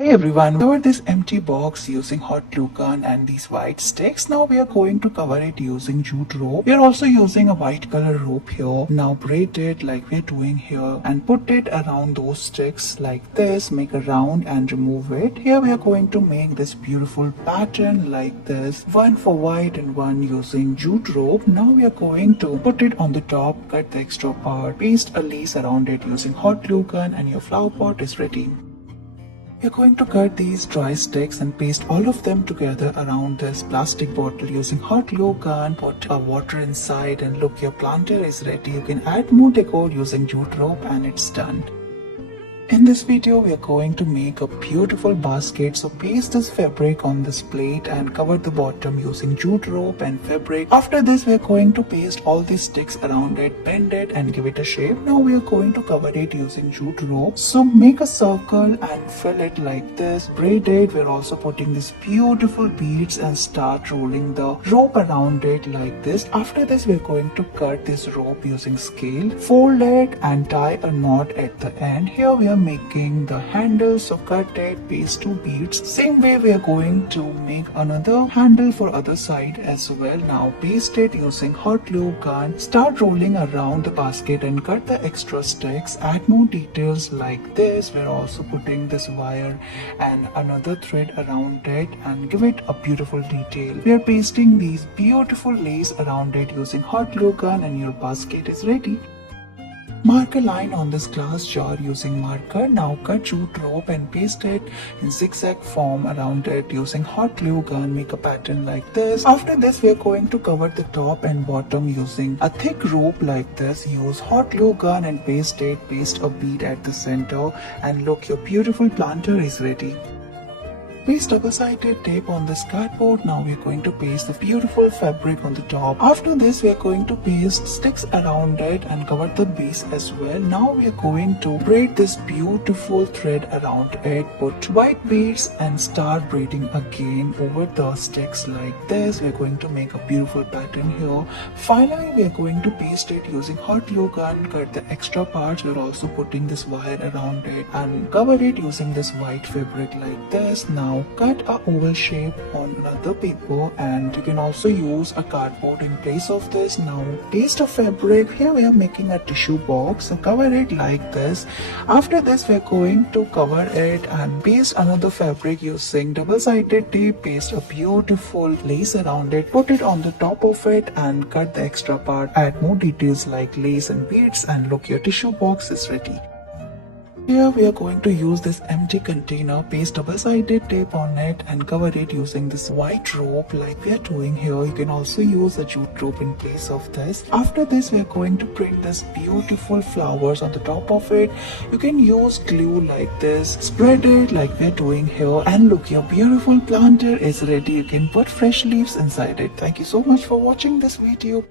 Hey everyone, we covered this empty box using hot glue gun and these white sticks. Now we are going to cover it using jute rope. We are also using a white color rope here. Now braid it like we are doing here and put it around those sticks like this. Make a round and remove it. Here we are going to make this beautiful pattern like this. One for white and one using jute rope. Now we are going to put it on the top, cut the extra part, paste a lace around it using hot glue gun and your flower pot is ready. We're going to cut these dry sticks and paste all of them together around this plastic bottle using hot glue gun. Put a water inside and look, your planter is ready. You can add more decor using jute rope and it's done. In this video, we are going to make a beautiful basket. So paste this fabric on this plate and cover the bottom using jute rope and fabric. After this, we are going to paste all these sticks around it, bend it and give it a shape. Now we are going to cover it using jute rope. So make a circle and fill it like this. Braid it. We're also putting these beautiful beads and start rolling the rope around it like this. After this, we're going to cut this rope using scale, fold it and tie a knot at the end. Here we are making the handle, so cut it, paste two beads. Same way we are going to make another handle for other side as well. Now paste it using hot glue gun, start rolling around the basket and cut the extra sticks. Add more details like this. We're also putting this wire and another thread around it and give it a beautiful detail. We are pasting these beautiful lace around it using hot glue gun and your basket is ready. Mark a line on this glass jar using marker. Now cut jute rope and paste it in zigzag form around it using hot glue gun. Make a pattern like this. After this, we are going to cover the top and bottom using a thick rope like this. Use hot glue gun and paste it. Paste a bead at the center and look, your beautiful planter is ready. Paste double-sided tape on this cardboard. Now we are going to paste the beautiful fabric on the top. After this, we are going to paste sticks around it and cover the base as well. Now we are going to braid this beautiful thread around it. Put white beads and start braiding again over the sticks like this. We are going to make a beautiful pattern here. Finally, we are going to paste it using hot glue gun. Cut the extra parts. We are also putting this wire around it and cover it using this white fabric like this. Now cut a oval shape on another paper and you can also use a cardboard in place of this. Now paste a fabric. Here we are making a tissue box and cover it like this. After this, we are going to cover it and paste another fabric using double-sided tape. Paste a beautiful lace around it, put it on the top of it and cut the extra part. Add more details like lace and beads and look, your tissue box is ready. Here we are going to use this empty container, paste double-sided tape on it and cover it using this white rope like we are doing here. You can also use a jute rope in place of this. After this, we are going to print this beautiful flowers on the top of it. You can use glue like this, spread it like we are doing here and look, your beautiful planter is ready. You can put fresh leaves inside it. Thank you so much for watching this video.